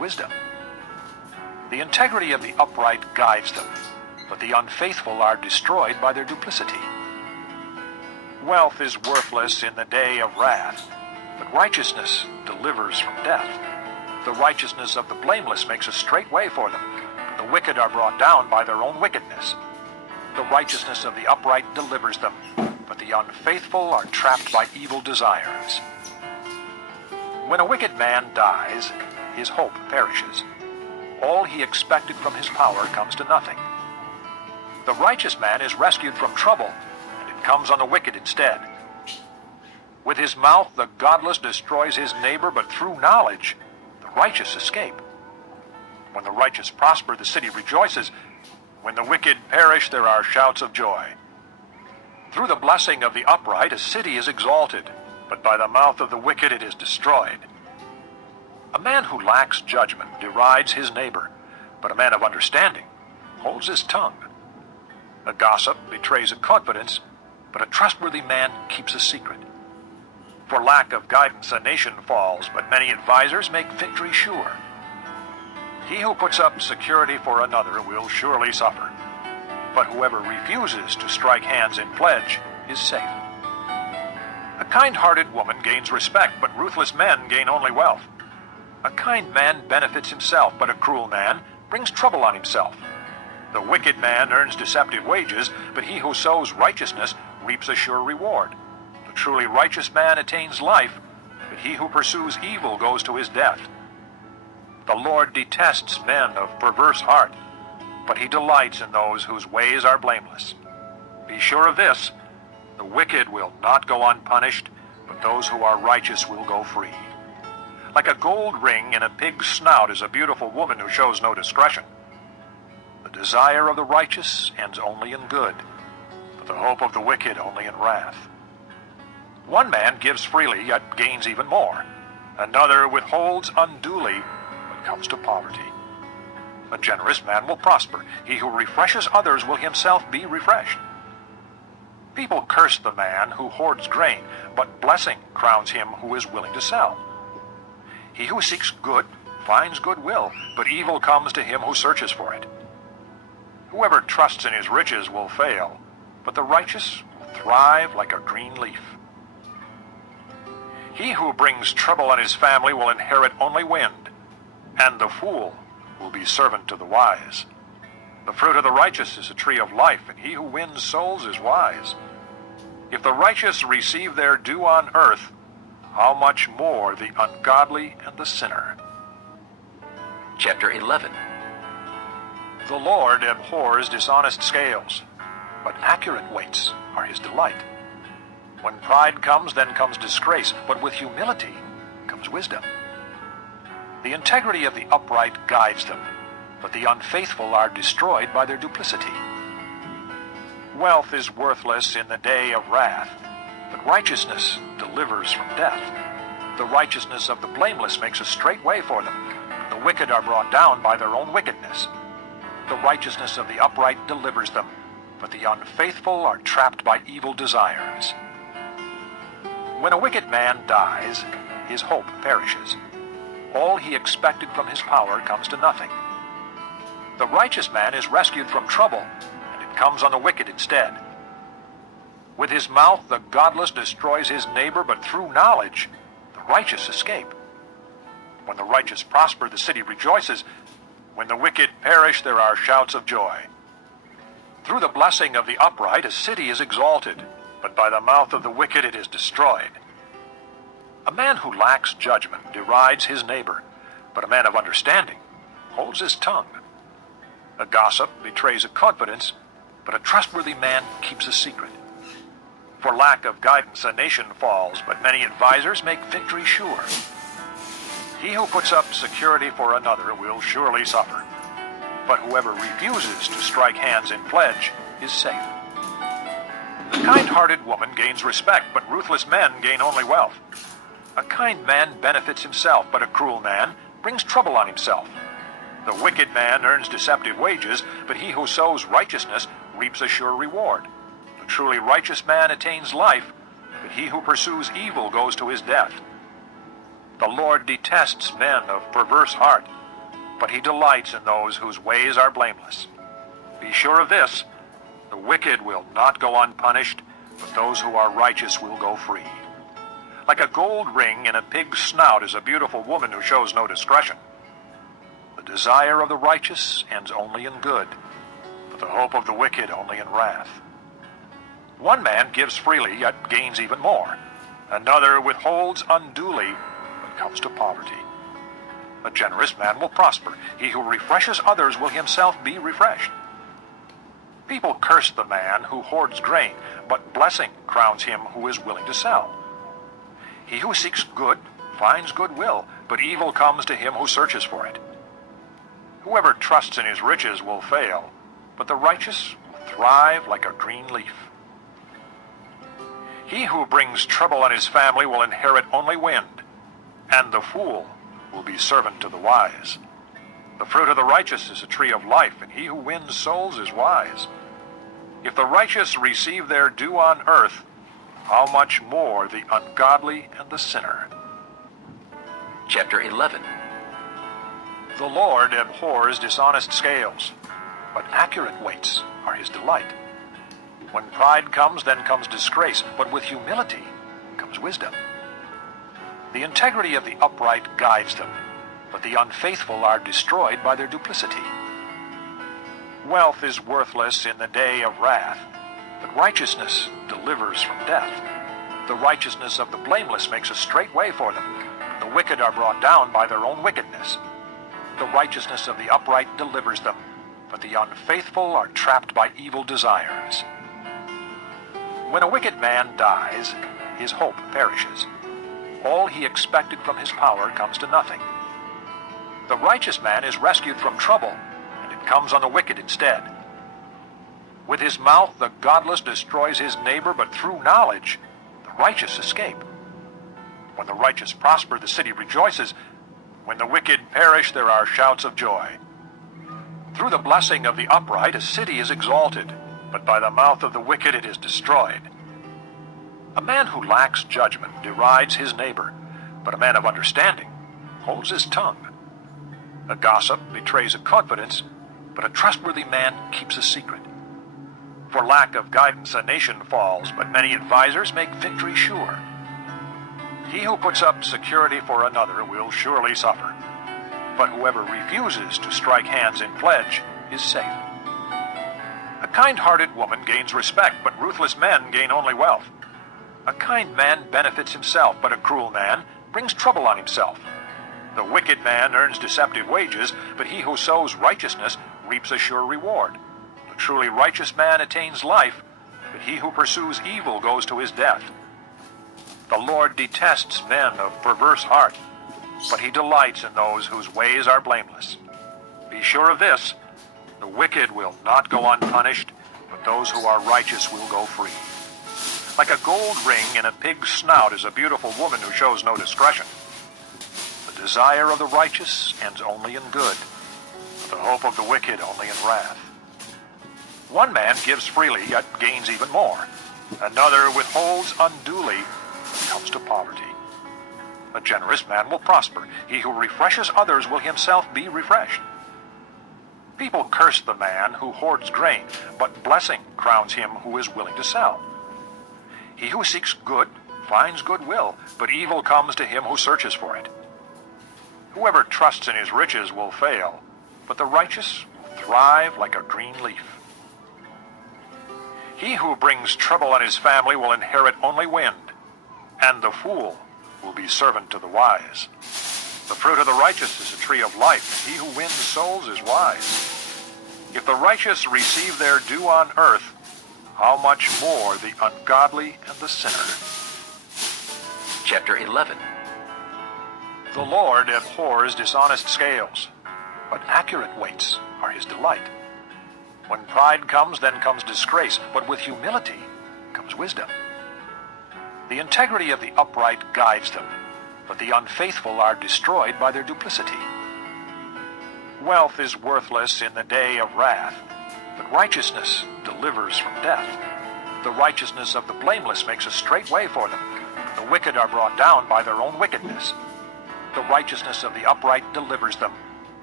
wisdom. The integrity of the upright guides them, but the unfaithful are destroyed by their duplicity. Wealth is worthless in the day of wrath, but righteousness delivers from death. The righteousness of the blameless makes a straight way for them, but the wicked are brought down by their own wickedness. The righteousness of the upright delivers them, but the unfaithful are trapped by evil desires. When a wicked man dies, his hope perishes. All he expected from his power comes to nothing. The righteous man is rescued from trouble, and it comes on the wicked instead. With his mouth the godless destroys his neighbor, but through knowledge the righteous escape. When the righteous prosper, the city rejoices. When the wicked perish, there are shouts of joy. Through the blessing of the upright, a city is exalted, but by the mouth of the wicked it is destroyed. A man who lacks judgment derides his neighbor, but a man of understanding holds his tongue. A gossip betrays a confidence, but a trustworthy man keeps a secret. For lack of guidance a nation falls, but many advisers make victory sure. He who puts up security for another will surely suffer, but whoever refuses to strike hands in pledge is safe. A kind-hearted woman gains respect, but ruthless men gain only wealth. A kind man benefits himself, but a cruel man brings trouble on himself. The wicked man earns deceptive wages, but he who sows righteousness reaps a sure reward. The truly righteous man attains life, but he who pursues evil goes to his death. The Lord detests men of perverse heart, but he delights in those whose ways are blameless. Be sure of this, the wicked will not go unpunished, but those who are righteous will go free. Like a gold ring in a pig's snout is a beautiful woman who shows no discretion. The desire of the righteous ends only in good, but the hope of the wicked only in wrath. One man gives freely, yet gains even more. Another withholds unduly, but comes to poverty. A generous man will prosper. He who refreshes others will himself be refreshed. People curse the man who hoards grain, but blessing crowns him who is willing to sell. He who seeks good finds goodwill, but evil comes to him who searches for it. Whoever trusts in his riches will fail, but the righteous will thrive like a green leaf. He who brings trouble on his family will inherit only wind, and the fool will be servant to the wise. The fruit of the righteous is a tree of life, and he who wins souls is wise. If the righteous receive their due on earth, how much more the ungodly and the sinner? Chapter 11. The Lord abhors dishonest scales, but accurate weights are his delight. When pride comes, then comes disgrace, but with humility comes wisdom. The integrity of the upright guides them, but the unfaithful are destroyed by their duplicity. Wealth is worthless in the day of wrath, but righteousness delivers from death. The righteousness of the blameless makes a straight way for them. The wicked are brought down by their own wickedness. The righteousness of the upright delivers them, but the unfaithful are trapped by evil desires. When a wicked man dies, his hope perishes. All he expected from his power comes to nothing. The righteous man is rescued from trouble, and it comes on the wicked instead. With his mouth the godless destroys his neighbor, but through knowledge the righteous escape. When the righteous prosper, the city rejoices. When the wicked perish, there are shouts of joy. Through the blessing of the upright, a city is exalted, but by the mouth of the wicked it is destroyed. A man who lacks judgment derides his neighbor, but a man of understanding holds his tongue. A gossip betrays a confidence, but a trustworthy man keeps a secret. For lack of guidance a nation falls, but many advisers make victory sure. He who puts up security for another will surely suffer, but whoever refuses to strike hands in pledge is safe. A kind-hearted woman gains respect, but ruthless men gain only wealth. A kind man benefits himself, but a cruel man brings trouble on himself. The wicked man earns deceptive wages, but he who sows righteousness reaps a sure reward. The truly righteous man attains life, but he who pursues evil goes to his death. The Lord detests men of perverse heart, but he delights in those whose ways are blameless. Be sure of this, the wicked will not go unpunished, but those who are righteous will go free. Like a gold ring in a pig's snout is a beautiful woman who shows no discretion. The desire of the righteous ends only in good, but the hope of the wicked only in wrath. One man gives freely, yet gains even more. Another withholds unduly, but comes to poverty. A generous man will prosper. He who refreshes others will himself be refreshed. People curse the man who hoards grain, but blessing crowns him who is willing to sell. He who seeks good finds goodwill, but evil comes to him who searches for it. Whoever trusts in his riches will fail, but the righteous will thrive like a green leaf. He who brings trouble on his family will inherit only wind, and the fool will be servant to the wise. The fruit of the righteous is a tree of life, and he who wins souls is wise. If the righteous receive their due on earth, how much more the ungodly and the sinner? Chapter 11. The Lord abhors dishonest scales, but accurate weights are his delight. When pride comes, then comes disgrace, but with humility comes wisdom. The integrity of the upright guides them, but the unfaithful are destroyed by their duplicity. Wealth is worthless in the day of wrath, but righteousness delivers from death. The righteousness of the blameless makes a straight way for them. The wicked are brought down by their own wickedness. The righteousness of the upright delivers them, but the unfaithful are trapped by evil desires. When a wicked man dies, his hope perishes. All he expected from his power comes to nothing. The righteous man is rescued from trouble, and it comes on the wicked instead. With his mouth the godless destroys his neighbor, but through knowledge the righteous escape. When the righteous prosper, the city rejoices. When the wicked perish, there are shouts of joy. Through the blessing of the upright, a city is exalted, but by the mouth of the wicked it is destroyed. A man who lacks judgment derides his neighbor, but a man of understanding holds his tongue. A gossip betrays a confidence, but a trustworthy man keeps a secret. For lack of guidance a nation falls, but many advisers make victory sure. He who puts up security for another will surely suffer, but whoever refuses to strike hands in pledge is safe. A kind-hearted woman gains respect, but ruthless men gain only wealth. A kind man benefits himself, but a cruel man brings trouble on himself. The wicked man earns deceptive wages, but he who sows righteousness reaps a sure reward. The truly righteous man attains life, but he who pursues evil goes to his death. The Lord detests men of perverse heart, but he delights in those whose ways are blameless. Be sure of this, the wicked will not go unpunished, but those who are righteous will go free. Like a gold ring in a pig's snout is a beautiful woman who shows no discretion. The desire of the righteous ends only in good, but the hope of the wicked only in wrath. One man gives freely, yet gains even more. Another withholds unduly, but comes to poverty. A generous man will prosper. He who refreshes others will himself be refreshed. People curse the man who hoards grain, but blessing crowns him who is willing to sell. He who seeks good finds goodwill, but evil comes to him who searches for it. Whoever trusts in his riches will fail, but the righteous will thrive like a green leaf. He who brings trouble on his family will inherit only wind, and the fool will be servant to the wise. The fruit of the righteous is a tree of life, and he who wins souls is wise. If the righteous receive their due on earth, how much more the ungodly and the sinner? Chapter 11. The Lord abhors dishonest scales, but accurate weights are his delight. When pride comes, then comes disgrace, but with humility comes wisdom. The integrity of the upright guides them, but the unfaithful are destroyed by their duplicity. Wealth is worthless in the day of wrath, but righteousness delivers from death. The righteousness of the blameless makes a straight way for them. The wicked are brought down by their own wickedness. The righteousness of the upright delivers them,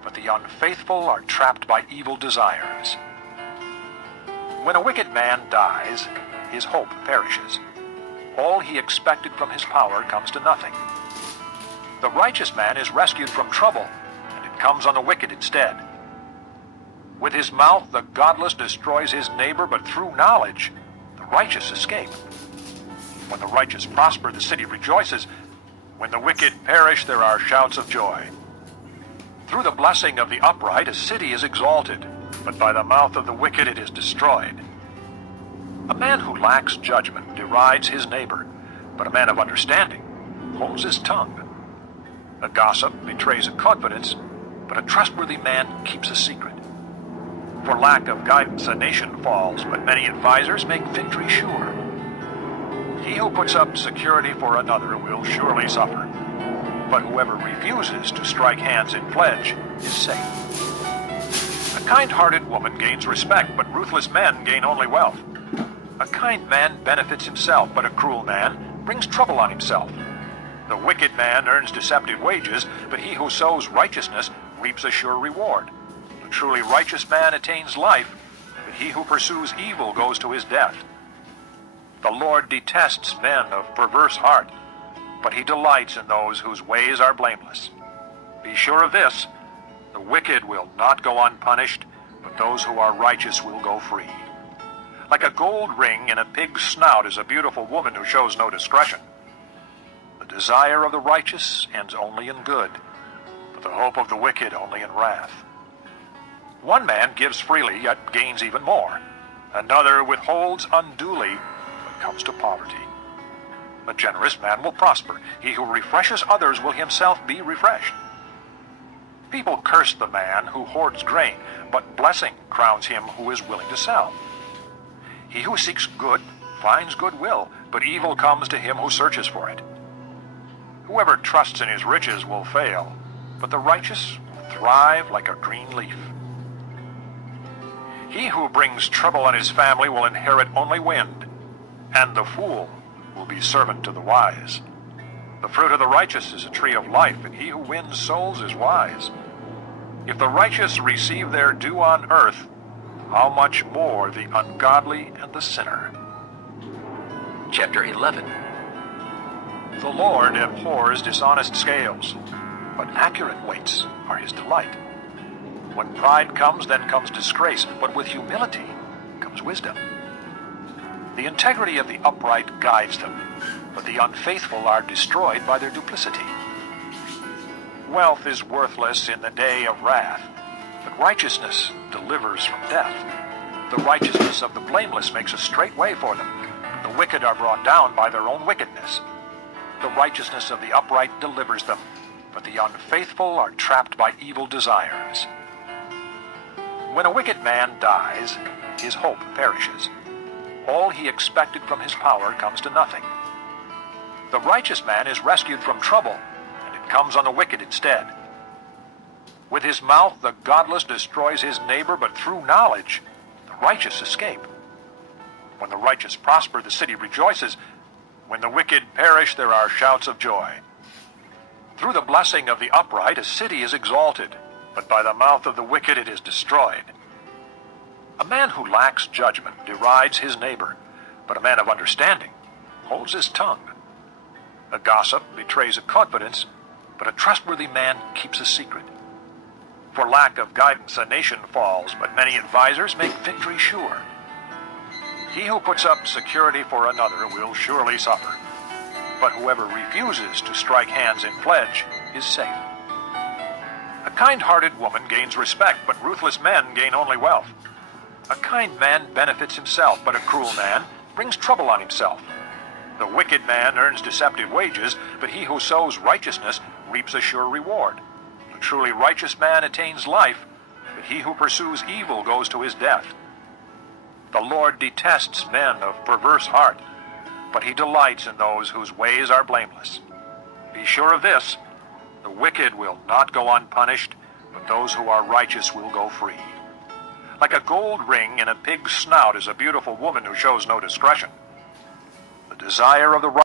but the unfaithful are trapped by evil desires. When a wicked man dies, his hope perishes. All he expected from his power comes to nothing. The righteous man is rescued from trouble, and it comes on the wicked instead. With his mouth the godless destroys his neighbor, but through knowledge the righteous escape. When the righteous prosper, the city rejoices. When the wicked perish, there are shouts of joy. Through the blessing of the upright, a city is exalted, but by the mouth of the wicked it is destroyed. A man who lacks judgment derides his neighbor, but a man of understanding holds his tongue. A gossip betrays a confidence, but a trustworthy man keeps a secret. For lack of guidance a nation falls, but many advisers make victory sure. He who puts up security for another will surely suffer, but whoever refuses to strike hands in pledge is safe. A kind-hearted woman gains respect, but ruthless men gain only wealth. A kind man benefits himself, but a cruel man brings trouble on himself. The wicked man earns deceptive wages, but he who sows righteousness reaps a sure reward. The truly righteous man attains life, but he who pursues evil goes to his death. The Lord detests men of perverse heart, but he delights in those whose ways are blameless. Be sure of this, the wicked will not go unpunished, but those who are righteous will go free. Like a gold ring in a pig's snout is a beautiful woman who shows no discretion. The desire of the righteous ends only in good, but the hope of the wicked only in wrath. One man gives freely, yet gains even more. Another withholds unduly, but comes to poverty. A generous man will prosper. He who refreshes others will himself be refreshed. People curse the man who hoards grain, but blessing crowns him who is willing to sell. He who seeks good finds goodwill, but evil comes to him who searches for it. Whoever trusts in his riches will fail, but the righteous will thrive like a green leaf. He who brings trouble on his family will inherit only wind, and the fool will be servant to the wise. The fruit of the righteous is a tree of life, and he who wins souls is wise. If the righteous receive their due on earth, how much more the ungodly and the sinner? Chapter 11. The Lord abhors dishonest scales, but accurate weights are his delight. When pride comes, then comes disgrace, but with humility comes wisdom. The integrity of the upright guides them, but the unfaithful are destroyed by their duplicity. Wealth is worthless in the day of wrath, but righteousness delivers from death. The righteousness of the blameless makes a straight way for them. The wicked are brought down by their own wickedness. The righteousness of the upright delivers them, but the unfaithful are trapped by evil desires. When a wicked man dies, his hope perishes. All he expected from his power comes to nothing. The righteous man is rescued from trouble, and it comes on the wicked instead. With his mouth the godless destroys his neighbor, but through knowledge the righteous escape. When the righteous prosper, the city rejoices. When the wicked perish, there are shouts of joy. Through the blessing of the upright, a city is exalted, but by the mouth of the wicked it is destroyed. A man who lacks judgment derides his neighbor, but a man of understanding holds his tongue. A gossip betrays a confidence, but a trustworthy man keeps a secret. For lack of guidance a nation falls, but many advisers make victory sure. He who puts up security for another will surely suffer, but whoever refuses to strike hands in pledge is safe. A kind-hearted woman gains respect, but ruthless men gain only wealth. A kind man benefits himself, but a cruel man brings trouble on himself. The wicked man earns deceptive wages, but he who sows righteousness reaps a sure reward. The truly righteous man attains life, but he who pursues evil goes to his death. The Lord detests men of perverse heart, but he delights in those whose ways are blameless. Be sure of this, the wicked will not go unpunished, but those who are righteous will go free. Like a gold ring in a pig's snout is a beautiful woman who shows no discretion. The desire of the